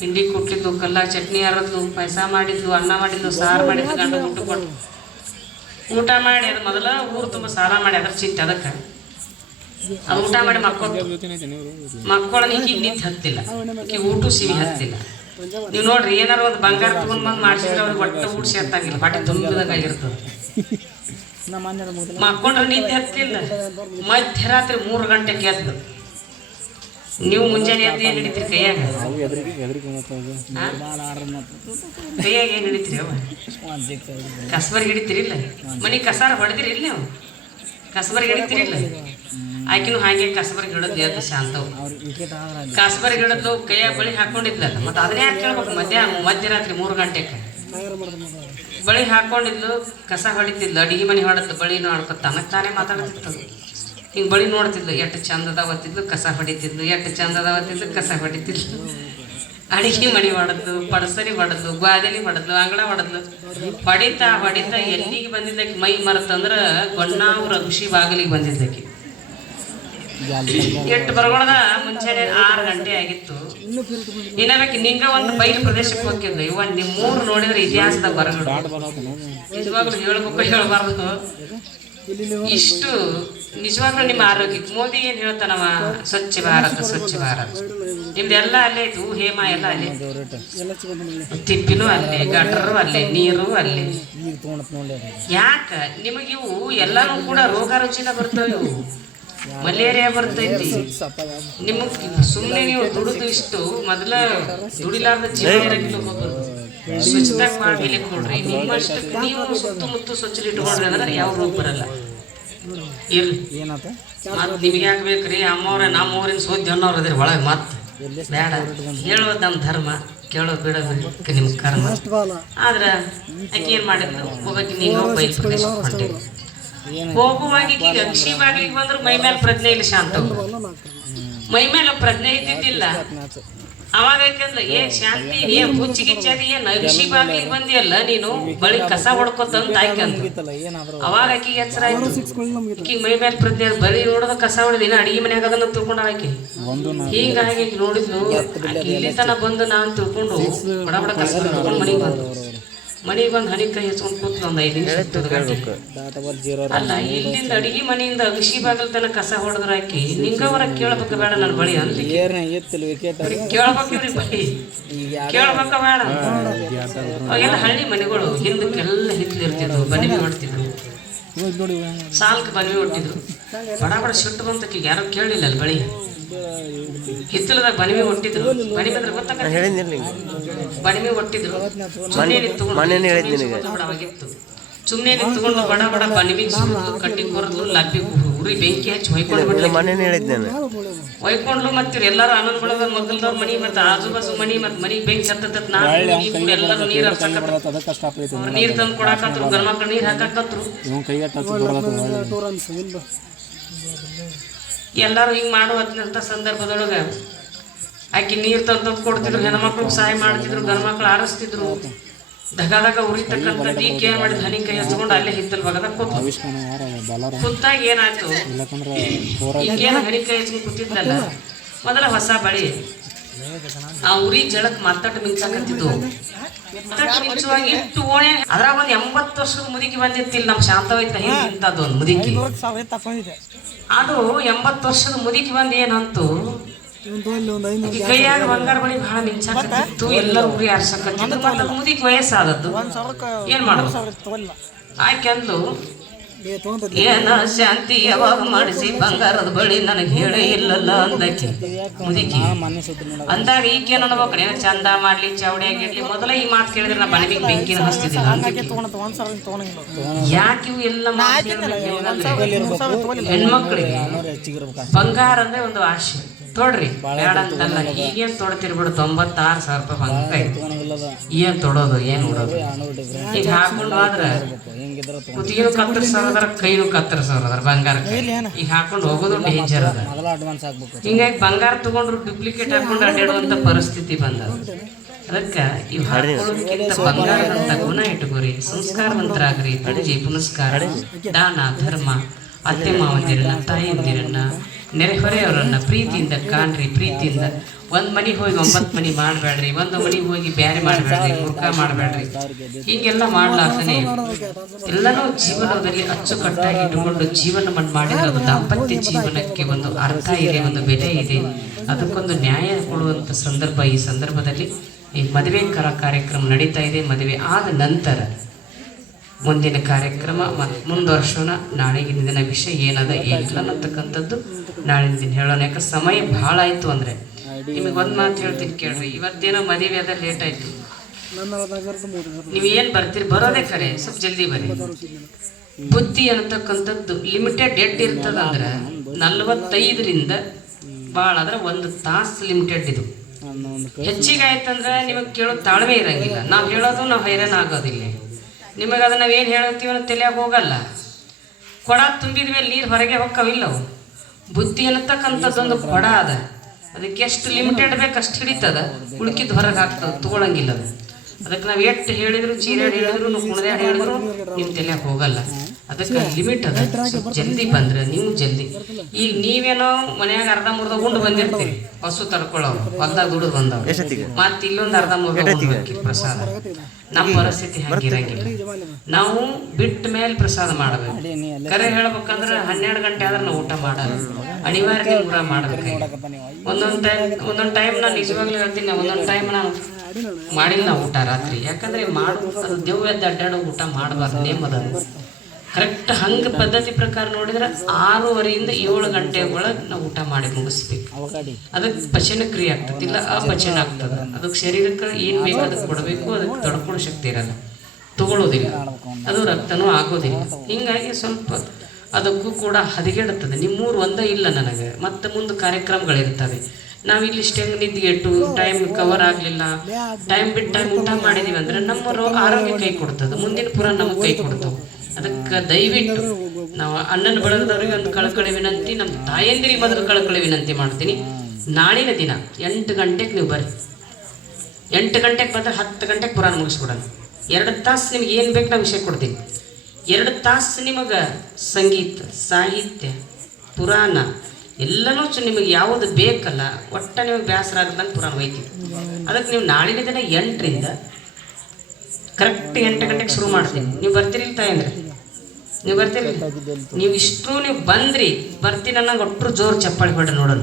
ಹಿಂಡಿ ಕುಟ್ಲಿದ್ಲು, ಕಲ್ಲಾಗ ಚಟ್ನಿ ಹರಿದ್ಲು, ಪಾಯಸ ಮಾಡಿದ್ಲು, ಅನ್ನ ಮಾಡಿದ್ಲು, ಸಾರು ಮಾಡಿದ್ಲು. ಗಂಡು ಊಟ ಕೊಟ್ಟು ಊಟ ಮಾಡಿ ಅದು ಮೊದಲ ಊರು ತುಂಬ ಸಾಲ ಮಾಡಿ ಅದ್ರ ಚಿಂತೆ ಅದಕ್ಕೆ ಅದು ಊಟ ಮಾಡಿ ಮಕ್ಕಳನ್ನ ಈಗ ನಿಂತು ಹತ್ತಿಲ್ಲ, ಈಗ ಊಟ ಸಿವಿ ಹತ್ತಿಲ್ಲ. ನೀವು ನೋಡ್ರಿ ಏನಾರು ಒಂದು ಬಂಗಾರ ತಗೊಂಡ್ ಬಂದು ಮಾಡಿಸಿದ್ರೆ ಅವ್ರಿಗೆ ಒಟ್ಟು ಊಟ ಸೇರ್ತಾಗಿಲ್ಲ, ಹೊಟ್ಟೆ ತುಂಬಿದಂಗಾಗಿರ್ತದೆ. ಮಕ್ಕೊಂಡ್ರೆ ನಿಂತು ಹತ್ತಿಲ್ಲ. ಮಧ್ಯರಾತ್ರಿ 3 ಗಂಟೆಗೆ ಎದ್ದು ನೀವು ಮುಂಜಾನೆ ಎದ್ದು ಏನು ಹಿಡಿತೀರಿ ಕೈಯಾಗ ಏನು ಹಿಡಿತೀರಿ? ಅವ ಕಸಬರ್ಗೆ ಹಿಡಿತೀರಿಲ್ಲ, ಮನೆ ಕಸಾರ ಹೊಡೆದಿರಿ ಇಲ್ಲ ನೀವು? ಕಸಬರ್ಗೆ ಹಿಡಿತೀರಿಲ್ಲ? ಆಕಿನೂ ಹಾಗೆ ಕಸಬರಿಗೆ ಹಿಡಿದು ಎದ್ದು ಶಾಂತವ್ ಕಸಬರಿಗೆ ಹಿಡಿದು ಕೈಯಾಗ ಬಳಿ ಹಾಕೊಂಡಿದ್ಲಲ್ಲ ಮತ್ತೆ ಅದನ್ನೇ ಯಾಕೆ ಕೇಳ್ಬೇಕು ಮಧ್ಯರಾತ್ರಿ 3 ಗಂಟೆಗೆ ಬಳಿ ಹಾಕೊಂಡಿದ್ಲು ಕಸ ಹೊಡಿತಿದ್ಲು ಅಡಿಗೆ ಮನೆ ಹೊಡೆದ್ಲು ಬಳಿನೂ ಆಡ್ಕೊತ ತನಗೆ ತಾನೇ ಮಾತಾಡ್ತಿರ್ತದು ಹಿಂಗೆ ಬಳಿ ನೋಡ್ತಿದ್ಲು ಎಷ್ಟು ಚಂದದವತ್ತಿದ್ಲು ಕಸ ಹೊಡಿತಿದ್ಲು ಎಷ್ಟು ಚಂದದವತ್ತಿದ್ಲು ಕಸ ಹೊಡಿತಿದ್ಲು ಅಡಿಗೆ ಮನೆ ಹೊಡೆದ್ಲು ಪಡಸರಿ ಹೊಡೆದ್ಲು ಗ್ವಾದಲಿ ಹೊಡೆದ್ಲು ಅಂಗಳ ಹೊಡೆದ್ಲು ಹೊಡಿತಾ ಎಲ್ಲಿಗೆ ಬಂದಿದ್ದಕ್ಕೆ ಮೈ ಮರತಂದ್ರ ಗೊಣ್ಣಾವ್ರ ಋಷಿ ಬಾಗಿಲಿಗೆ ಬಂದಿದ್ದಕ್ಕೆ ಎಷ್ಟು ಬರಗೊಳದ ಮುಂಚೆನೆ 6 ಗಂಟೆ ಆಗಿತ್ತು ಇನ್ನಬೇಕು ನಿಂಗ ಒಂದು ಬಯಲು ಪ್ರದೇಶಕ್ಕೆ ಹೋಗಿದ್ಲು ಇವ ನಿಮ್ಮೂರು ನೋಡಿದ್ರೆ ಇತಿಹಾಸದ ಬರಗಳು ನಿಜವಾಗ್ಲೂ ಹೇಳ್ಬೇಕು ಹೇಳ್ಬಾರ್ದು ಇಷ್ಟು ನಿಜವಾಗ್ಲೂ ನಿಮ್ಮ ಆರೋಗ್ಯಕ್ಕೆ ಮೋದಿ ಏನ್ ಹೇಳ್ತಾನವ ಸ್ವಚ್ಛ ಭಾರತ ನಿಮ್ದೆಲ್ಲ ಅಲ್ಲೇ ಐತು ಹೇಮ ಎಲ್ಲ ಅಲ್ಲೇ ತಿಪ್ಪಿನೂ ಅಲ್ಲೇ ಗಟರು ಅಲ್ಲೇ ನೀರು ಅಲ್ಲೇ ಯಾಕ ನಿಮಗಿವು ಎಲ್ಲಾನು ಕೂಡ ರೋಗ ರುಚಿನ ಬರ್ತವೆ ಇವು ಮಲೇರಿಯಾ ಬರ್ತೈತಿ ನಿಮಗ್ ಸುಮ್ಮನೆ ನೀವು ದುಡಿದು ಇಷ್ಟು ಮೊದಲ ದುಡಿಲಾರ್ದ ಜೀವ ಇರಂಗಿಲ್ಲ ಸ್ವಚ್ಛತಾಗ ಮಾಡಿ ಕೊಡ್ರಿ ನಿಮ್ಮಷ್ಟಕ್ಕೆ ನೀವು ಸುತ್ತಮುತ್ತ ಸ್ವಚ್ಛ ಇಟ್ಕೊಂಡ್ರಿ ಅಂದ್ರೆ ಯಾವ ರೋಗ ಬರಲ್ಲ ಇರ್ಲಿ ಮತ್ ನಿಮ್ಗೆ ಯಾಕೆ ಬೇಕ್ರಿ ಅಮ್ಮವ್ರ ನಮ್ಮ ಊರಿನ ಸೋದ್ಯ ಅನ್ನೋರು ಅದ್ರಿ ಒಳಗೆ ಮತ್ ಬೇಡ ಹೇಳೋದು ನಮ್ಮ ಧರ್ಮ ಕೇಳೋದು ಬಿಡೋದು ನಿಮ್ ಕರ್ಮ ಆದ್ರ ಆಕೆ ಏನ್ ಮಾಡಿದ್ರು ಹೋಗಕ್ಕೆ ನೀವು ಬೈಲ್ ಪ್ರದೇಶ ಹೊಂಟಿರಿ ಹೋಗುವಾಗ ಈಗ ಅಕ್ಷಿ ಬಾಗಿಲಿಗೆ ಬಂದ್ರು ಮೈ ಮೇಲೆ ಪ್ರಜ್ಞೆ ಇಲ್ಲ ಶಾಂತ ಮೈ ಮೇಲೆ ಪ್ರಜ್ಞೆ ಇದ್ದಿದ್ದಿಲ್ಲ ಅವಾಗ ಯಾಕಂದ್ರೆ ಶಾಂತಿ ಏನ್ ಹುಚ್ಚಿಗಿಚ್ಚದಿ ಏನ್ ಅಕ್ಷಿ ಬಾಗಿಲಿಗೆ ಬಂದಿಯಲ್ಲ ನೀನು ಬಳಿ ಕಸ ಹೊಡ್ಕೊತಂತ ಆಯ್ಕಂತ ಅವಾಗ ಆಕಿಗೆ ಎಚ್ಚರ ಆಯ್ತು ಆಕಿಗೆ ಮೈ ಮೇಲೆ ಪ್ರಜ್ಞೆ ಬಳಿ ನೋಡೋದ ಕಸ ಹೊಡೆದಿನ ಅಡಿಗೆ ಮನ್ಯಾಗ ಅದನ್ನ ತಿಳ್ಕೊಂಡ ಆಕಿ ಹೀಗಾಗಿ ನೋಡಿದ್ಲು ಇಲ್ಲಿ ತನ ಬಂದು ನಾನು ತಿಳ್ಕೊಂಡು ಬಡ ಕಸ ತಿಳ್ಕೊಂಡು ಮನೆಗೆ ಬಂದು ಹನಿ ಕೈ ಹಚ್ಕೊಂಡು ಕೂತ್ಲು ಒಂದು 5 ನಿಮಿಷ ಅಲ್ಲ ಇಲ್ಲಿಂದ ಅಡಿಗೆ ಮನೆಯಿಂದ ಅಗಶಿ ಬಾಗಲ್ ತನ ಕಸ ಹೊಡೆದ್ರ ಹಾಕಿ ನಿಂಗವರ ಕೇಳ್ಬೇಕ ಬೇಡ ನನ್ನ ಬಳಿ ಅಂತ ಕೇಳ್ಬೇಕ್ರಿ ಬಳಿ ಕೇಳ್ಬೇಕ ಬೇಡ ಅವಾಗೆಲ್ಲ ಹಳ್ಳಿ ಮನೆಗಳು ಹಿಂದಕ್ಕೆಲ್ಲ ಹಿತ್ಲಿರ್ತಿದ್ವು ಬನಿವಿ ಹೊಡ್ತಿದ್ರು ಸಾಲ್ಕ್ ಬನಿವಿ ಹೊಟ್ಟಿದ್ರು ಬಡ ಸಿಟ್ಟು ಬಂತಕ್ಕೆ ಯಾರೋ ಕೇಳಲಿಲ್ಲ ಅಲ್ಲಿ ಬಳಿ ಹಿತ್ತಲದಾಗ ಬನಿವಿ ಹೊಟ್ಟಿದ್ರು ಬನಿವಿ ಅಂದ್ರೆ ಗೊತ್ತಾಗ ಬನಿವಿ ಹೊಟ್ಟಿದ್ರು ಸುಮ್ಮನೆ ನಿಂತ್ಕೊಂಡು ಬಡ ಬನಿವಿ ಕಟ್ಟಿ ಕೊರದು ಲಬ್ಬಿ ಉರಿ ಬೆಂಕಿ ಹಚ್ಚಿ ಹೊಯ್ಕೊಂಡ್ಲು ಮತ್ತೆ ಎಲ್ಲಾರು ಆನಂದ್ ಬಳಗ ಮಗಲ್ದವ್ರ ಮನಿ ಮತ್ತೆ ಆಜು ಬಾಜು ಮನಿ ಮತ್ತೆ ಮನಿಗೆ ಬೆಂಕಿ ಹತ್ತತ್ ನಾನು ಎಲ್ಲರೂ ನೀರ್ ಹರ್ಸಕತ್ರು ನೀರ್ ತಂದು ಕೊಡಾಕತ್ರು ಗಂಡ್ಮಕ್ಳು ನೀರ್ ಹಾಕಾಕತ್ರು ಎಲ್ಲಾರು ಹಿಂಗ್ ಮಾಡುವಂತ ಸಂದರ್ಭದೊಳಗ ಆಕಿ ನೀರ್ ತಂದು ಕೊಡ್ತಿದ್ರು ಹೆಣ್ಮಕ್ಳಿಗೆ ಸಹಾಯ ಮಾಡ್ತಿದ್ರು ಗಂಡ್ಮಕ್ಳು ಆರಿಸ್ತಿದ್ರು ದಗದಾಗ ಉರಿತಕ್ಕಂಥದ್ದು ಈಗ ಏನ್ ಮಾಡಿದ್ ಹನಿ ಕೈ ಹಚ್ಕೊಂಡು ಅಲ್ಲೇ ಹಿತ್ತಲ್ ಭಾಗದಾಗ ಕೂತಾಗ ಏನಾಯ್ತು ಈಗೇನು ಹನಿ ಕೈ ಹಚ್ಕೊಂಡು ಕೂತಿದ್ನಲ್ಲ ಮೊದಲ ಹೊಸ ಬಳಿ ಆ ಉರಿ ಜಳಕ್ ಮತ್ತಟ್ಟು ಮಿಂಚಾಕತ್ತಿದ್ದು ಮಿಂಚುವಾಗ ಇಟ್ಟು ಓಣೆ ಅದ್ರಾಗ ಒಂದ್ 80 ವರ್ಷದ ಮುದುಕಿ ಬಂದಿತ್ತಿಲ್ಲ ನಮ್ ಶಾಂತವೈತ ಹಿಂತದ್ದು ಒಂದು ಮುದುಕಿ ಅದು 80 ವರ್ಷದ ಮುದುಕಿ ಬಂದ್ ಏನಂತು ಕೈಯಾಗ ಬಂಗಾರ ಬಳಿ ಬಹಳ ಮಿಂಚಾಕತ್ತಿತ್ತು ಎಲ್ಲರೂ ಉರಿ ಆರ್ಸಕತ್ತಿದ್ರು ಮತ್ತೆ ಮುದುಕಿ ವಯಸ್ಸಾದದ್ದು ಏನ್ ಮಾಡೋದು ಆಯ್ಕೆಂದು ಏನ ಶಾಂತಿ ಯಾವಾಗ ಮಾಡಿಸಿ ಬಂಗಾರದ ಬಳಿ ನನಗೆ ಹೇಳೇ ಇಲ್ಲಲ್ಲ ಅಂದಕ್ಕೆ ಮುದುಕಿ ಅಂದಾಗ ಈಗೇನು ಅನ್ಬೇಕು ಏನ ಚಂದ ಮಾಡ್ಲಿ ಚೌಡಿಯಾಗಿಡ್ಲಿ ಮೊದಲ ಈ ಮಾತು ಕೇಳಿದ್ರೆ ನಾ ಬಣಿಗೆ ಬೆಂಕಿನ ಹಚ್ತಿದ್ದಿಲ್ಲ ಯಾಕೆ ಇವು ಎಲ್ಲ ಹೆಣ್ಮಕ್ಳಿಗೆ ಬಂಗಾರ ಅಂದ್ರೆ ಒಂದು ಆಶೆ ತೊಡ್ರಿ ಬೇಡ ಅಂತಲ್ಲ ಈಗೇನ್ ತೊಡ್ತಿರ್ಬಿಡು 96,000 ರೂಪಾಯಿ ಬಂಗಾರ ಏನ್ ತೊಡೋದು ಏನ್ ಉಡೋದು ಈಗ ಹಾಕೊಂಡು ಹೋದ್ರ ಕುತ್ತಿಗೆನು ಕತ್ತರಿಸೋದ್ರ ಕೈನು ಕತ್ತರಿಸೋದ್ರ ಬಂಗಾರ ಈಗ ಹಾಕೊಂಡು ಹೋಗೋದು ಡೇಂಜರ್ ಅದ ಹಿಂಗಾಗಿ ಬಂಗಾರ ತಗೊಂಡ್ರು ಡುಪ್ಲಿಕೇಟ್ ಹಾಕೊಂಡು ಅಡ್ಡಾಡುವಂತ ಪರಿಸ್ಥಿತಿ ಬಂದ ಅದಕ್ಕೆ ಇವ್ ಹಾಕೊಳ್ಳೋದಕ್ಕಿಂತ ಬಂಗಾರದಂತ ಗುಣ ಇಟ್ಕೋರಿ ಸಂಸ್ಕಾರವಂತರಾಗ್ರಿ ತಡಜಿ ಪುನಸ್ಕಾರ ದಾನ ಧರ್ಮ ಅತ್ತೆ ಮಾವಂದಿರನ್ನ ತಾಯಿಯಂದಿರನ್ನ ನೆರೆಹೊರೆಯವರನ್ನ ಪ್ರೀತಿಯಿಂದ ಕಾಣ್ರಿ ಪ್ರೀತಿಯಿಂದ ಒಂದ್ ಮನೆಗೆ ಹೋಗಿ 9 ಮನೆ ಮಾಡ್ಬೇಡ್ರಿ ಒಂದು ಮನೆಗೆ ಹೋಗಿ ಬ್ಯಾರೆ ಮಾಡ್ಬೇಡ್ರಿ ಮುರ್ಕ ಮಾಡ್ಬೇಡ್ರಿ ಹೀಗೆಲ್ಲ ಮಾಡ್ಲಾರ್ದನೆ ಎಲ್ಲನೂ ಜೀವನದಲ್ಲಿ ಅಚ್ಚುಕಟ್ಟಾಗಿ ಇಟ್ಟುಕೊಂಡು ಜೀವನ ಮಾಡಿದ್ರೆ ಅದು ದಾಂಪತ್ಯ ಜೀವನಕ್ಕೆ ಒಂದು ಅರ್ಥ ಇದೆ ಒಂದು ಬೆಲೆ ಇದೆ ಅದಕ್ಕೊಂದು ನ್ಯಾಯ ಕೊಡುವಂತ ಸಂದರ್ಭ ಈ ಸಂದರ್ಭದಲ್ಲಿ ಈ ಮದುವೆ ಕಾರ್ಯಕ್ರಮ ನಡೀತಾ ಇದೆ ಮದುವೆ ಆದ ನಂತರ ಮುಂದಿನ ಕಾರ್ಯಕ್ರಮ ಮುಂದುವರ್ಸೋಣ ನಾಳೆಗಿನ ದಿನ ವಿಷಯ ಏನದ ಏನಿಲ್ಲ ಅನ್ನತಕ್ಕಂಥದ್ದು ನಾಳಿನ ದಿನ ಹೇಳೋಣ ಯಾಕೆ ಸಮಯ ಭಾಳ ಆಯ್ತು ಅಂದ್ರೆ ನಿಮಗೆ ಒಂದು ಮಾತು ಹೇಳ್ತೀನಿ ಕೇಳ್ರಿ ಇವತ್ತೇನೋ ಮದುವೆ ಅದ ಲೇಟ್ ಆಯ್ತು ನೀವು ಏನು ಬರ್ತೀರಿ ಬರೋದೇ ಖರೆ ಸ್ವಲ್ಪ ಜಲ್ದಿ ಬರ್ರಿ ಬುದ್ಧಿ ಅನ್ನತಕ್ಕಂಥದ್ದು ಲಿಮಿಟೆಡ್ ಡೇಟ್ ಇರ್ತದಂದ್ರೆ 45ರಿಂದ ಭಾಳ ಆದ್ರೆ 1 ತಾಸು ಲಿಮಿಟೆಡ್ ಇದು. ಹೆಚ್ಚಿಗೆ ಆಯ್ತಂದ್ರೆ ನಿಮಗೆ ಕೇಳೋ ತಾಳ್ಮೆ ಇರಂಗಿಲ್ಲ. ನಾವು ಹೇಳೋದು ನಾವು ಹೈರಾಣ ಆಗೋದಿಲ್ಲ. ನಿಮಗೆ ಅದನ್ನ ನಾವೇನು ಹೇಳ್ತೀವಿ ಅನ್ನೋ ತಲೆಯಾಗ ಹೋಗಲ್ಲ. ಕೊಡ ತುಂಬಿದ ಮೇಲೆ ನೀರು ಹೊರಗೆ ಹೊಕ್ಕವಿಲ್ಲವು. ಬುದ್ಧಿ ಅನ್ನತಕ್ಕಂಥದ್ದೊಂದು ಕೊಡ ಅದ, ಅದಕ್ಕೆ ಎಷ್ಟು ಲಿಮಿಟೆಡ್ ಬೇಕು ಅಷ್ಟು ಹಿಡಿತದ, ಉಳ್ಕಿದ್ದು ಹೊರಗೆ ಹಾಕ್ತದೆ, ತಗೊಳಂಗಿಲ್ಲ ಅದು. ಅದಕ್ಕೆ ನಾವು ಎಷ್ಟು ಹೇಳಿದ್ರು, ಚೀರಾಡಿ ಹೇಳಿದ್ರು, ಕುಣದಾಡಿ ಹೇಳಿದ್ರು ನಿಮ್ಮ ತಲೆಯಾಗ ಹೋಗಲ್ಲ. ಅದಕ್ಕೆ ಲಿಮಿಟ್ ಅದ. ಸ್ವಲ್ಪ ಜಲ್ದಿ ಬಂದ್ರೆ ನೀವು ಜಲ್ದಿ. ಈಗ ನೀವೇನೋ ಮನ್ಯಾಗ ಅರ್ಧ ಮುರ್ಧ ಉಂಡು ಬಂದಿರ್ತೀರಿ, ಹಸು ತಡ್ಕೊಳ್ಳೋರು ಹೊಲ್ದಾಗ ದುಡ್ದು ಬಂದವ್ರು, ಮತ್ತೆ ಇಲ್ಲೊಂದು ಅರ್ಧ ಮುರ್ಧ ಉಂಡು ಪ್ರಸಾದ. ನಮ್ಮ ಪರಿಸ್ಥಿತಿ ಹಂಗಿರಂಗಿಲ್ಲ. ನಾವು ಬಿಟ್ಟ ಮೇಲೆ ಪ್ರಸಾದ ಮಾಡಬೇಕು. ಕರೆ ಹೇಳ್ಬೇಕಂದ್ರೆ 12 ಗಂಟೆ ಆದ್ರೆ ನಾವು ಊಟ ಮಾಡಲ್ಲ, ಅನಿವಾರ್ಯ ಊಟ ಮಾಡ್ಬೇಕು. ಒಂದೊಂದು ಟೈಮ್ ನಾನು ನಿಜವಾಗ್ಲೂ ಹೇಳ್ತೀನಿ, ಒಂದೊಂದು ಟೈಮ್ ನಾನು ಮಾಡಿಲ್ಲ ನಾವು ಊಟ ರಾತ್ರಿ. ಯಾಕಂದ್ರೆ ಅದು ದೇವ್ ಎದ್ದು ಅಡ್ಡಾಡೋ ಊಟ ಮಾಡಬಾರ್ದು, ನೇಮ್ ಅದ. ಕರೆಕ್ಟ್ ಹಂಗೆ ಪದ್ಧತಿ ಪ್ರಕಾರ ನೋಡಿದ್ರೆ 6:30ಯಿಂದ 7 ಗಂಟೆ ಒಳಗೆ ನಾವು ಊಟ ಮಾಡಿ ಮುಗಿಸ್ಬೇಕು. ಅದಕ್ಕೆ ಪಚನ ಕ್ರಿಯೆ ಆಗ್ತದೆ, ಇಲ್ಲ ಅಪಚನ ಆಗ್ತದೆ. ಅದಕ್ಕೆ ಶರೀರಕ್ಕೆ ಏನು ಬೇಕು ಅದಕ್ಕೆ ಕೊಡಬೇಕು, ಅದಕ್ಕೆ ತಡ್ಕೊಳ್ಳೋ ಶಕ್ತಿ ಇರಲ್ಲ, ತಗೊಳ್ಳೋದಿಲ್ಲ, ಅದು ರಕ್ತನೂ ಆಗೋದಿಲ್ಲ. ಹಿಂಗಾಗಿ ಸ್ವಲ್ಪ ಅದಕ್ಕೂ ಕೂಡ ಹದಗೆಡುತ್ತದೆ. ನಿಮ್ಮೂರು ಒಂದೇ ಇಲ್ಲ ನನಗೆ, ಮತ್ತೆ ಮುಂದೆ ಕಾರ್ಯಕ್ರಮಗಳಿರ್ತವೆ. ನಾವಿಲ್ಲಿ ಇಷ್ಟೇ ನಿದ್ಗೆಟ್ಟು ಟೈಮ್ ಕವರ್ ಆಗಲಿಲ್ಲ, ಟೈಮ್ ಬಿಟ್ಟು ಟೈಮ್ ಊಟ ಮಾಡಿದೀವಿ ಅಂದ್ರೆ ನಮ್ಮ ಆರೋಗ್ಯ ಕೈ ಕೊಡ್ತದೆ, ಮುಂದಿನ ಪುರ ನಮಗೆ ಕೈ ಕೊಡ್ತವೆ. ಅದಕ್ಕೆ ದಯವಿಟ್ಟು ನಾವು ಅಣ್ಣನ ಬಳಗದವ್ರಿಗೆ ಒಂದು ಕಳಕಳಿ ವಿನಂತಿ, ನಮ್ಮ ತಾಯಂದಿರಿಗೆ ಮೊದಲು ಕಳಕಳಿ ವಿನಂತಿ ಮಾಡ್ತೀನಿ. ನಾಳಿನ ದಿನ 8 ಗಂಟೆಗೆ ನೀವು ಬರ್ರಿ. 8 ಗಂಟೆಗೆ ಬಂದ್ರೆ 10 ಗಂಟೆಗೆ ಪುರಾಣ ಮುಗಿಸ್ಬಿಡೋಣ. 2 ತಾಸು ನಿಮ್ಗೆ ಏನು ಬೇಕು ನಾವು ವಿಷಯ ಕೊಡ್ತೀನಿ. 2 ತಾಸು ನಿಮಗೆ ಸಂಗೀತ, ಸಾಹಿತ್ಯ, ಪುರಾಣ ಎಲ್ಲನೂ ನಿಮಗೆ ಯಾವುದು ಬೇಕಲ್ಲ, ಒಟ್ಟ ನಿಮಗೆ ಬೇಸರ ಆಗದಂಗೆ ಪುರಾಣ ಒಯ್ತೀವಿ. ಅದಕ್ಕೆ ನೀವು ನಾಳಿನ ದಿನ 8ರಿಂದ ಕರೆಕ್ಟ್ 8 ಗಂಟೆಗೆ ಶುರು ಮಾಡ್ತೀನಿ. ನೀವು ಬರ್ತೀರಿಲ್ಲ ತಾಯಂದ್ರೆ? ನೀವು ಬರ್ತೀರಿಲ್ಲ? ನೀವು ಇಷ್ಟು ನೀವು ಬಂದ್ರಿ ಬರ್ತೀನಿ ಅನ್ನಂಗೆ ಒಟ್ಟರು ಜೋರು ಚಪ್ಪಾಳಿ ಹೊಡ್ರಿ ನೋಡೋಣ.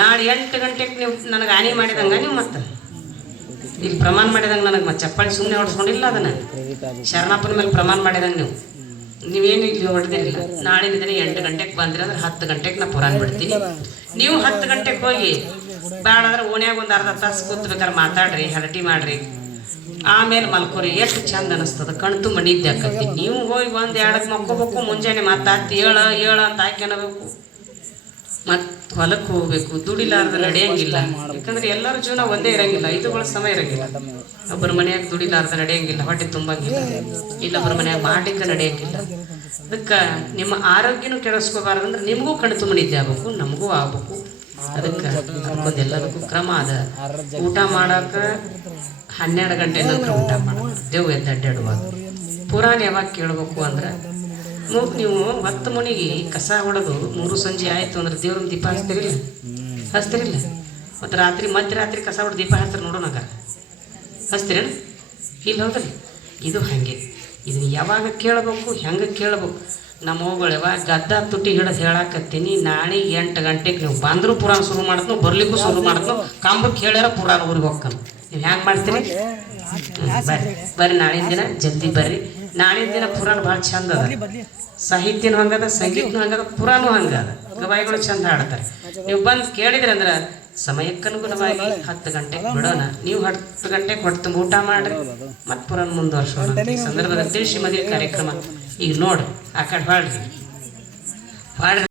ನಾಳೆ 8 ಗಂಟೆಗೆ ನೀವು ನನಗೆ ಹಾನಿ ಮಾಡಿದಂಗೆ, ನೀವು ಮತ್ತೆ ಇಲ್ಲಿ ಪ್ರಮಾಣ ಮಾಡಿದಂಗೆ ನನಗೆ ಮತ್ತೆ ಚಪ್ಪಾಳಿ ಸುಮ್ಮನೆ ಹೊಡ್ಸ್ಕೊಂಡಿಲ್ಲ. ಅದನ್ನು ಶರಣಪ್ಪನ ಮೇಲೆ ಪ್ರಮಾಣ ಮಾಡಿದಂಗೆ ನೀವೇನು ಇಲ್ಲಿ ಹೊಡೆದಿರಲಿಲ್ಲ. ನಾಳಿನ ದಿನ 8 ಗಂಟೆಗೆ ಬಂದ್ರಿ ಅಂದ್ರೆ 10 ಗಂಟೆಗೆ ನಾ ಪುರಾಣ ಬಿಡ್ತೀನಿ. ನೀವು 10 ಗಂಟೆಗೆ ಹೋಗಿ ಬೇಡ ಅಂದ್ರೆ ಓಣ್ಯಾಗ ಒಂದು ಅರ್ಧ ತಾಸು ಕೂತ್ಬೇಕಾದ್ರೆ ಮಾತಾಡ್ರಿ, ಹರಟಿ ಮಾಡ್ರಿ, ಆಮೇಲೆ ಮಲ್ಕೋರಿ. ಎಷ್ಟು ಚಂದ ಅನಿಸ್ತದ, ಕಣ್ತು ಮನಿದ್ದೆ ಆಕತಿ. ನೀವು ಹೋಗಿ 1-2ಕ್ಕೆ ಮಕ್ಕೋಬೇಕು, ಮುಂಜಾನೆ ಮಾತಾಡ್ತಿ ಏಳ ಅಂತ ಹಾಕ್ಯನಬೇಕು, ಮತ್ತು ಹೊಲಕ್ಕೆ ಹೋಗ್ಬೇಕು. ದುಡಿಲಾರ್ದ ನಡೆಯಂಗಿಲ್ಲ. ಯಾಕಂದ್ರೆ ಎಲ್ಲರ ಜೀವನ ಒಂದೇ ಇರಂಗಿಲ್ಲ, 5 ವರ್ಷ ಸಮಯ ಇರಂಗಿಲ್ಲ. ಒಬ್ಬರ ಮನ್ಯಾಗ ದುಡಿಲಾರ್ದ ನಡೆಯಂಗಿಲ್ಲ, ಹೊಟ್ಟೆ ತುಂಬಂಗಿಲ್ಲ. ಇಲ್ಲೊಬ್ಬರ ಮನ್ಯಾಗ ಮಾಡ್ಲಿಕ್ಕೆ ನಡೆಯಂಗಿಲ್ಲ. ಅದಕ್ಕೆ ನಿಮ್ಮ ಆರೋಗ್ಯನೂ ಕೆಡಿಸ್ಕೋಬಾರ್ದಂದ್ರೆ ನಿಮಗೂ ಕಣ್ತು ಮನಿದ್ದೆ ಆಗ್ಬೇಕು, ನಮಗೂ ಆಗ್ಬೇಕು. ಅದಕ್ಕೆ ಅದಕ್ಕೊಂದೆಲ್ಲದಕ್ಕೂ ಕ್ರಮ ಅದ. ಊಟ ಮಾಡಕ್ಕೆ 12 ಗಂಟೆ ನಂತರ ಊಟ ಮಾಡಬೇಕು, ದೇವ್ ಎದ್ದು ಅಡ್ಡಾಡುವಾಗ. ಪುರಾಣ ಯಾವಾಗ ಕೇಳಬೇಕು ಅಂದ್ರೆ ನೀವು 10 ಮಣಿಗೆ ಕಸ ಹೊಡೆದು 3 ಸಂಜೆ ಆಯಿತು ಅಂದ್ರೆ ದೇವ್ರನ್ನ ದೀಪ ಹಚ್ತಿರಿಲ್ಲ? ಮತ್ತು ಮಧ್ಯರಾತ್ರಿ ಕಸ ಹೊಡೆದು ದೀಪ ಹಚ್ತಾರೆ ನೋಡೋಣಾಗ, ಹಚ್ತೀರೇನು? ಇಲ್ಲಿ ಹೌದ್ರಿ. ಇದು ಹಾಗೆ. ಇದನ್ನು ಯಾವಾಗ ಕೇಳಬೇಕು, ಹೆಂಗೆ ಕೇಳಬೇಕು? ನಮ್ಮ ಹೋಗಳು ಯಾವಾಗ ಗದ್ದ ತುಟಿ ಹಿಡಿದು ಹೇಳಾಕತ್ತೀನಿ, ನಾಳೆ 8 ಗಂಟೆಗೆ ನೀವು ಬಂದರೂ ಪುರಾಣ ಶುರು ಮಾಡಿದ್ನು, ಬರ್ಲಿಕ್ಕೂ ಶುರು ಮಾಡಿದ್ನು, ಕಾಂಬಕ್ಕೆ ಹೇಳ್ಯಾರ ಪುರಾಣ ಊರಿಗೆ ಹೋಗ್ಕನು. ನೀವು ಹೆಂಗೆ ಮಾಡ್ತೀರಿ? ಬರ್ರಿ ನಾಳಿನ ದಿನ ಜಲ್ದಿ ಬರ್ರಿ. ನಾಳಿನ ದಿನ ಪುರಾಣ ಭಾಳ ಚಂದ ಅದ. ಸಾಹಿತ್ಯನೂ ಹಂಗದ, ಸಂಗೀತನೂ ಹಂಗದ, ಪುರಾಣೂ ಹಂಗದ. ಗವಾಯಿಗಳು ಚಂದ ಹಾಡ್ತಾರೆ. ನೀವು ಬಂದು ಕೇಳಿದ್ರಿ ಅಂದ್ರೆ ಸಮಯಕ್ಕನುಗುಣವಾಗಿ 10 ಗಂಟೆಗೆ ಬಿಡೋಣ. ನೀವು 10 ಗಂಟೆಗೆ ಹೊಟ್ಟು ಊಟ ಮಾಡ್ರಿ, ಮತ್ತು ಪುರಾಣ ಮುಂದುವರ್ಸೋಣ. ಈ ಸಂದರ್ಭದಲ್ಲಿ ಶ್ರೀಮದಿ ಕಾರ್ಯಕ್ರಮ ಈಗ ನೋಡ್ರಿ, ಆ ಕಡೆ ಹಾಡ್ರಿ.